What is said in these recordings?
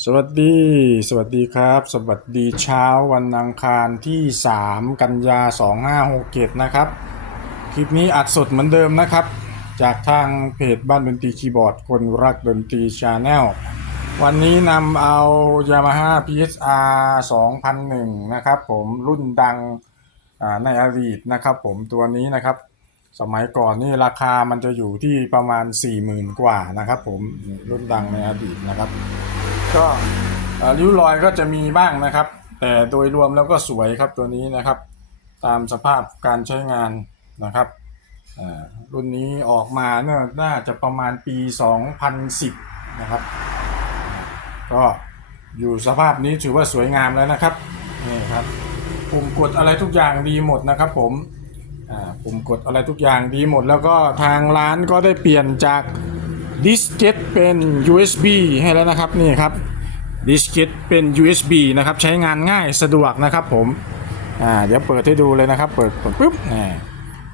สวัสดี สวัสดีครับ สวัสดีเช้าวันอังคารที่ 3 กันยา 2567 นะครับ คลิปนี้อัดสดเหมือนเดิมนะครับ จากทางเพจบ้านดนตรีคีย์บอร์ด คนรักดนตรีชาแนลวันนี้นำเอา Yamaha PSR 2001 นะครับผมรุ่นดังในอดีตนะครับผมตัวนี้นะครับ สมัยก่อนนี่ราคามันจะอยู่ที่ประมาณ 40,000 กว่านะครับผมรุ่นดังในอดีตนะครับ ก็ริ้วรอยก็จะมีบ้างนะครับ แต่โดยรวมแล้วก็สวยครับตัวนี้นะครับ ตามสภาพการใช้งานนะครับรุ่นนี้ออกมาเนี่ยน่าจะประมาณปี 2010 นะครับ ก็อยู่สภาพนี้ถือว่าสวยงามแล้วนะครับนี่ครับปุ่มกดอะไรทุกอย่างดีหมดนะครับผมปุ่มกดอะไรทุกอย่างดีหมด แล้วก็ทางร้านก็ได้เปลี่ยนจาก ดิสเกตเป็น USB ให้แล้วนะครับนี่ครับดิสเกตเป็น USB นะครับใช้งานง่ายสะดวกนะครับผมอ่าเดี๋ยวเปิดให้ดูเลยนะครับ เปิดปุ๊บนี่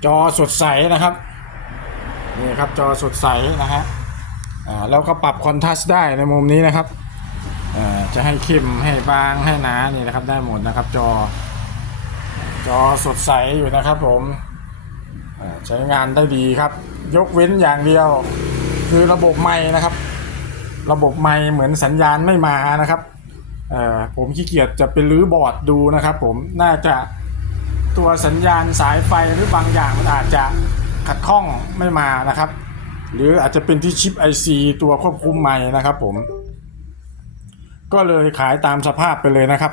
จอสดใสนะครับนี่ครับจอสดใสนะฮะอ่าแล้วก็ปรับคอนทราสต์ได้ในมุมนี้นะครับอ่าจะให้เข้มให้บางให้หนานี่นะครับได้หมดนะครับจอจอสดใสอยู่นะครับผมใช้งานได้ดีครับ ยกเว้นอย่างเดียว คือระบบไม้นะครับ ระบบไม้เหมือนสัญญาณไม่มานะครับผมขี้เกียจจะไปรื้อบอร์ดดูนะครับ ผมน่าจะตัวสัญญาณสายไฟหรือบางอย่างมันอาจจะขัดข้องไม่มานะครับ หรืออาจจะเป็นที่ชิป IC ตัวควบคุมไม้นะครับ ผม ก็เลยขายตามสภาพไปเลยนะครับ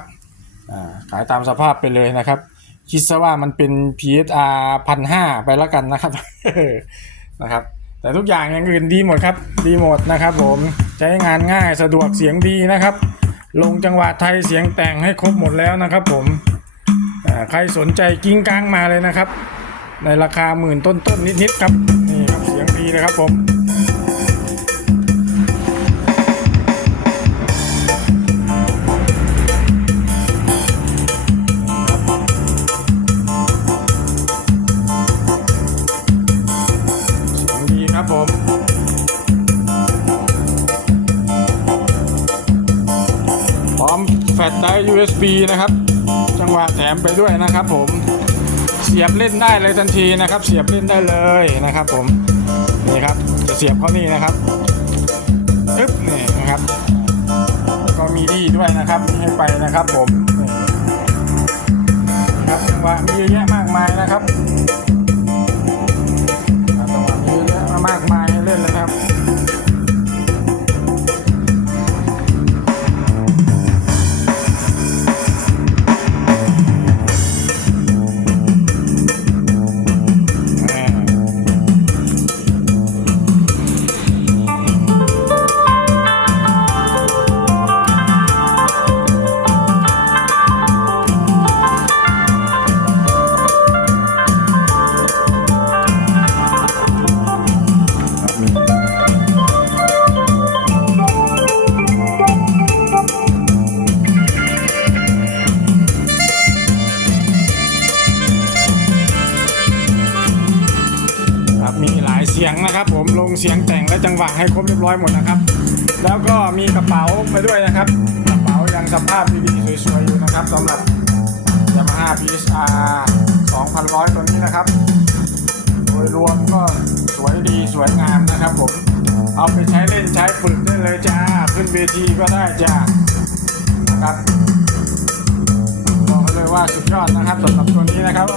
ขายตามสภาพไปเลยนะครับ คิดซะว่ามันเป็น PSR พันห้าไปแล้วกันนะครับนะครับ แต่ทุกอย่างอย่างอื่นดีหมดครับดีหมดนะครับ ผมใช้งานง่ายสะดวกเสียงดีนะครับ ลงจังหวะไทยเสียงแต่งให้ครบหมดแล้วนะครับ ผมใครสนใจกิ้งก้างมาเลยนะครับ ในราคาหมื่นต้นๆนิดๆครับนี่ครับเสียงดีเลยครับผม ช้ USB นะครับ จังหวะแถมไปด้วยนะครับผม เสียบเล่นได้เลยทันทีนะครับ เสียบเล่นได้เลยนะครับผม นี่ครับ จะเสียบเข้านี่นะครับปึ๊บนี่นะครับ ก็มีดีด้วยนะครับมีให้ไปนะครับผมนี่ครับจังหวะมีเยอะแยะมากมายนะครับ สียงนะครับ ผมลงเสียงแต่งและจังหวะให้ครบเรียบร้อยหมดนะครับ แล้วก็มีกระเป๋าไปด้วยนะครับกระเป๋ายังสภาพดีๆสวยๆอยู่นะครับสำหรับ Yamaha PSR 2100 ตัวนี้นะครับ โดยรวมก็สวยดีสวยงามนะครับผมเอาไปใช้เล่นใช้ฝึกได้เลยจ้า ขึ้นเวทีก็ได้จ้านะครับบอกเลยว่าสุดยอดนะครับสำหรับตัวนี้นะครับ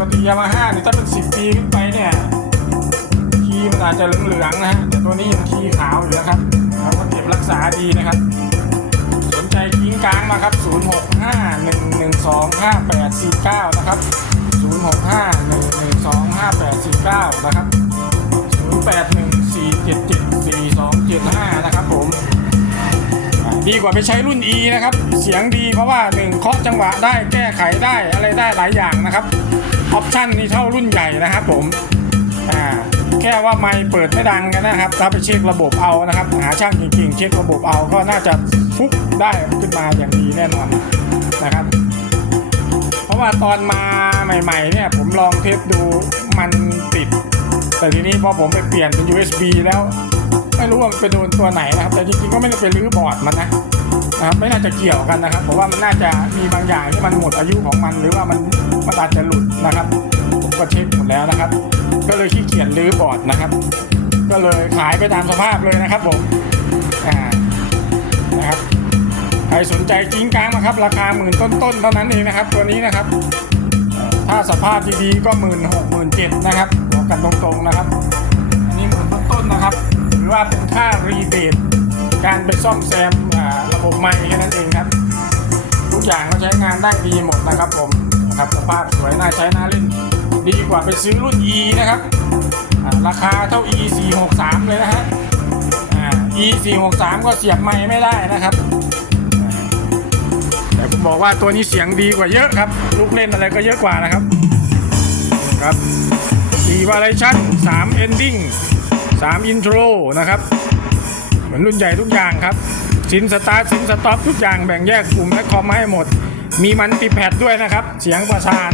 อ่าปกติยามาฮ่านี่ถ้าเป็น10ปีขึ้นไปเนี่ย คีย์มันอาจจะเหลืองๆนะฮะแต่ตัวนี้ยังคีย์ขาวอยู่นะครับแล้วก็เก็บรักษาดีนะครับ สนใจกิ้งกลางมาครับ 0651125849 นะครับ 0651125849 นะครับ 0814774275 นะครับผมดีกว่าไปใช้รุ่น E นะครับ เสียงดีเพราะว่า1เคาะจังหวะได้แก้ไขได้อะไรได้หลายอย่างนะครับ ออปชั่นนี่เท่ารุ่นใหญ่นะครับผมอ่าแค่ว่าไม่เปิดไม่ดังกันนะครับถ้าไปเช็คระบบเอานะครับ หาช่างจริงๆ เช็คระบบเอาก็น่าจะฟุกได้ขึ้นมาอย่างดีแน่นอนนะครับ เพราะว่าตอนมาใหม่ๆเนี่ยผมลองเทสดูมันติด แต่ทีนี้พอผมไปเปลี่ยนเป็น USB แล้ว ไม่รู้ว่ามันไปโดนตัวไหนนะครับ แต่จริงๆก็ไม่ได้ไปรื้อบอร์ดมันนะ นะครับไม่น่าจะเกี่ยวกันนะครับผมว่ามันน่าจะมีบางอย่างที่มันหมดอายุของมัน หรือว่ามันมันอาจจะหลุดนะครับผมก็เช็คหมดแล้วนะครับ ก็เลยขี้เกียจรื้อบอร์ดนะครับ ก็เลยขายไปตามสภาพเลยนะครับผมอ่านะครับใครสนใจกิ้งกลางนะครับ ราคาหมื่นต้นๆเท่านั้นเองนะครับ ตัวนี้นะครับ ถ้าสภาพดีๆก็หมื่นหกหมื่นเจ็ดนะครับบอกกันตรงๆนะครับ อันนี้หมื่นต้นๆนะครับ หรือว่าเป็นค่ารีเบทการไปซ่อมแซม ระบบไม้แค่นั้นเองครับ ทุกอย่างก็ใช้งานได้ดีหมดนะครับผมนะครับสภาพสวยน่าใช้น่าเล่น ดีกว่าไปซื้อรุ่น E นะครับราคาเท่า E 463เลยนะฮะอ่า E 463ก็เสียบไม้ไม่ได้นะครับ แต่ผมบอกว่าตัวนี้เสียงดีกว่าเยอะครับ ลูกเล่นอะไรก็เยอะกว่านะครับ ครับดีวาไรชั่น3 ending 3 intro นะครับ เหมือนรุ่นใหญ่ทุกอย่างครับ สินสตาร์ทสินสต็อปทุกอย่างแบ่งแยกกลุ่มและคอมมาให้หมด มีมันติแพดด้วยนะครับ เสียงประสาน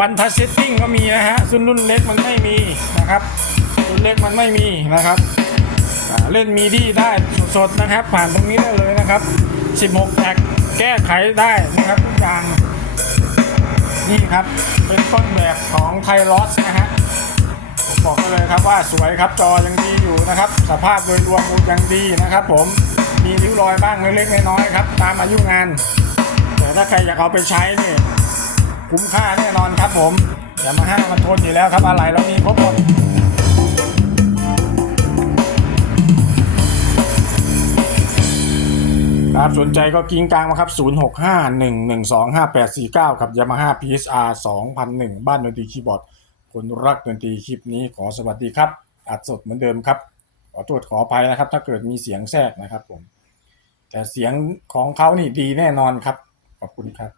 วันทัชเซตติ้งก็มีนะฮะซึ่งรุ่นเล็กมันไม่มีนะครับรุ่นเล็กมันไม่มีนะครับเล่นมีดีได้สดๆนะครับ ผ่านตรงนี้ได้เลยนะครับ 16แท็กแก้ไขได้นะครับทุกอย่างนี่ครับเป็นต้นแบบของไทลอสนะฮะผมบอกเลยครับว่าสวยครับจอยังดีอยู่นะครับ สภาพโดยรวมยังดีนะครับผม มีริ้วรอยบ้างเล็กๆน้อยๆครับ ตามอายุงาน แต่ถ้าใครอยากเอาไปใช้นี่คุ้มค่าแน่นอนครับผมอย่ามาห้างมันทนอยู่แล้วครับอะไรเรามีครบหมดครับสนใจก็กิ้งกลางมาครับ 0651125849กับ Yamaha PSR 2001 บ้านดนตรีคีย์บอร์ด คนรักดนตรีคลิปนี้ขอสวัสดีครับ อัดสดเหมือนเดิมครับ ขอโทษขออภัยนะครับ ถ้าเกิดมีเสียงแทรกนะครับผม แต่เสียงของเขานี่ดีแน่นอนครับ ขอบคุณครับ